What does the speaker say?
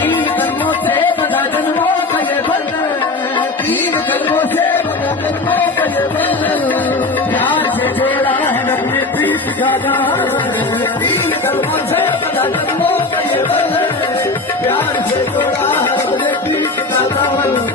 तीन कर्मों से बड़ा जन्मों का ये बंधन, तीन कर्मों से बड़ा जन्मों का ये बंधन, प्यार से जोड़ा है अपने प्रीत का दामन। तीन कर्मों से बड़ा जन्मों का ये बंधन, प्यार से जोड़ा है अपने प्रीत का दामन।